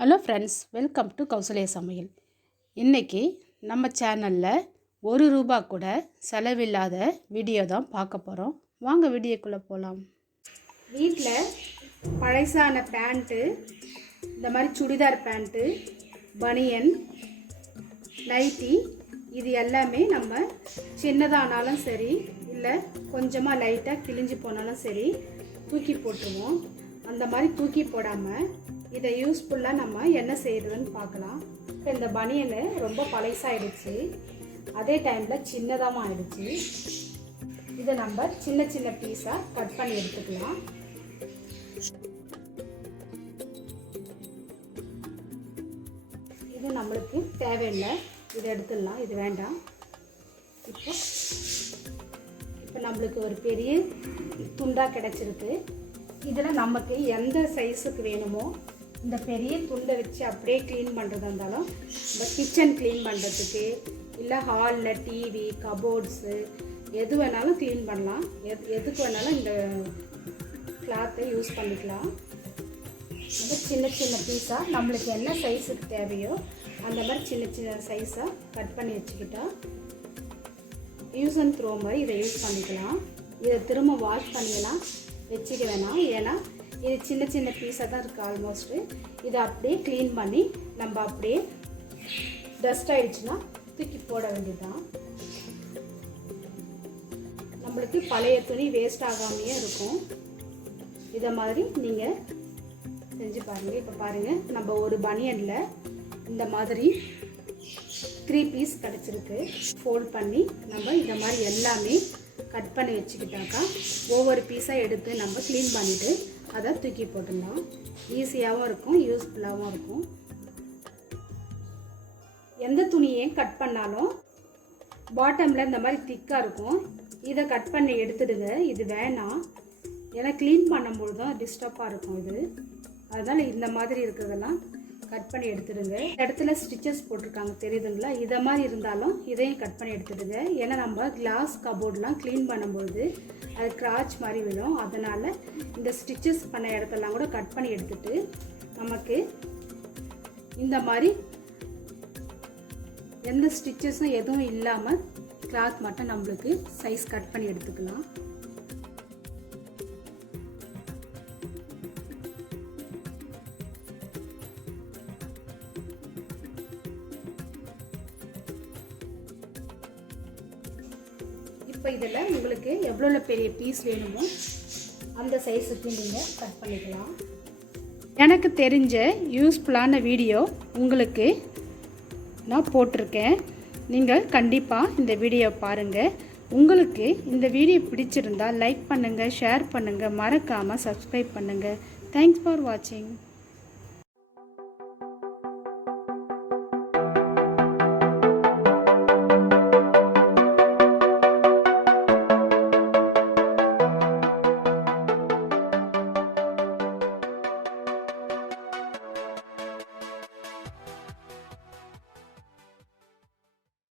Hello friends, welcome to Kausalya சமையல். இன்றைக்கி நம்ம சேனலில் ₹1 கூட செலவில்லாத வீடியோ தான் பார்க்க போகிறோம். வாங்க வீடியோக்குள்ளே போகலாம். வீட்டில் பழைசான பேண்ட்டு, இந்த மாதிரி சுடிதார் பேண்ட்டு, பனியன், நைட்டி, இது எல்லாமே நம்ம சின்னதானாலும் சரி, இல்லை கொஞ்சமாக லைட்டாக கிழிஞ்சு போனாலும் சரி தூக்கி போட்டுருவோம். அந்த மாதிரி தூக்கி போடாமல் இதை யூஸ்ஃபுல்லாக நம்ம என்ன செய்கிறதுன்னு பார்க்கலாம். இப்போ இந்த பனியனு ரொம்ப பழசாயிடுச்சு, அதே டைமில் சின்னதாகவும் ஆயிடுச்சு. இதை நம்ம சின்ன சின்ன பீஸாக கட் பண்ணி எடுத்துக்கலாம். இது நம்மளுக்கு தேவையில்லை, இதை எடுத்துடலாம், இது வேண்டாம். இப்போ நம்மளுக்கு ஒரு பெரிய துண்டாக கிடச்சிருக்கு. இதில் நமக்கு எந்த சைஸுக்கு வேணுமோ இந்த பெரிய துண்டை வச்சு அப்படியே க்ளீன் பண்ணுறதா இருந்தாலும், இந்த கிச்சன் க்ளீன் பண்ணுறதுக்கு, இல்லை ஹாலில் டிவி, கபோர்ட்ஸு எது வேணாலும் க்ளீன் பண்ணலாம். எதுக்கு வேணாலும் இந்த கிளாத்தை யூஸ் பண்ணிக்கலாம். ரொம்ப சின்ன சின்ன பீஸாக நம்மளுக்கு என்ன சைஸுக்கு தேவையோ அந்த மாதிரி சின்ன சின்ன சைஸாக கட் பண்ணி வச்சுக்கிட்டா யூஸ் அண்ட் த்ரோ மாதிரி இதை யூஸ் பண்ணிக்கலாம். இதை திரும்ப வாஷ் பண்ணிக்கலாம், வச்சுக்க வேணாம். ஏன்னா இது சின்ன சின்ன பீஸாக தான் இருக்குது ஆல்மோஸ்ட்டு. இதை அப்படியே க்ளீன் பண்ணி நம்ம அப்படியே டஸ்ட் ஆகிடுச்சுன்னா தூக்கி போட வேண்டியதுதான். நம்மளுக்கு பழைய துணி வேஸ்ட் ஆகாமையே இருக்கும். இதை மாதிரி நீங்கள் செஞ்சு பாருங்கள். இப்போ பாருங்கள், நம்ம ஒரு பனியனில் இந்த மாதிரி 3 பீஸ் கிடச்சிருக்கு. ஃபோல்ட் பண்ணி நம்ம இந்த மாதிரி எல்லாமே கட் பண்ணி வச்சுக்கிட்டாக்கா ஒவ்வொரு பீஸாக எடுத்து நம்ம க்ளீன் பண்ணிவிட்டு அதை தூக்கி போட்டுடலாம். ஈஸியாகவும் இருக்கும், யூஸ்ஃபுல்லாகவும் இருக்கும். எந்த துணியையும் கட் பண்ணாலும் பாட்டமில் இந்த மாதிரி திக்காக இருக்கும். இதை கட் பண்ணி எடுத்துடுங்க, இது வேணாம். ஏன்னா க்ளீன் பண்ணும்போது தான் டிஸ்டர்பாக இருக்கும் இது. அதனால் இந்த மாதிரி இருக்கிறதெல்லாம் கட் பண்ணி எடுத்துடுங்க. இந்த இடத்துல ஸ்டிச்சஸ் போட்டிருக்காங்க தெரியுதுங்களா? இதை மாதிரி இருந்தாலும் இதையும் கட் பண்ணி எடுத்துடுங்க. ஏன்னா நம்ம கிளாஸ் கபோர்ட்லாம் க்ளீன் பண்ணும்போது அது கிராச் மாதிரி விடும். அதனால் இந்த ஸ்டிச்சஸ் பண்ண இடத்தெல்லாம் கூட கட் பண்ணி எடுத்துட்டு நமக்கு இந்த மாதிரி எந்த ஸ்டிச்சஸும் எதுவும் இல்லாமல் கிளாத் மட்டும் நம்மளுக்கு சைஸ் கட் பண்ணி எடுத்துக்கலாம். இப்போ இதில் உங்களுக்கு எவ்வளோ பெரிய பீஸ் வேணுமோ அந்த சைஸுக்கு நீங்கள் கட் பண்ணிக்கலாம். எனக்கு தெரிஞ்ச யூஸ்ஃபுல்லான வீடியோ உங்களுக்கு நான் போட்டிருக்கேன். நீங்கள் கண்டிப்பாக இந்த வீடியோ பாருங்கள். உங்களுக்கு இந்த வீடியோ பிடிச்சிருந்தால் லைக் பண்ணுங்கள், ஷேர் பண்ணுங்கள், மறக்காமல் சப்ஸ்கிரைப் பண்ணுங்கள். தேங்க்ஸ் ஃபார் வாட்சிங்.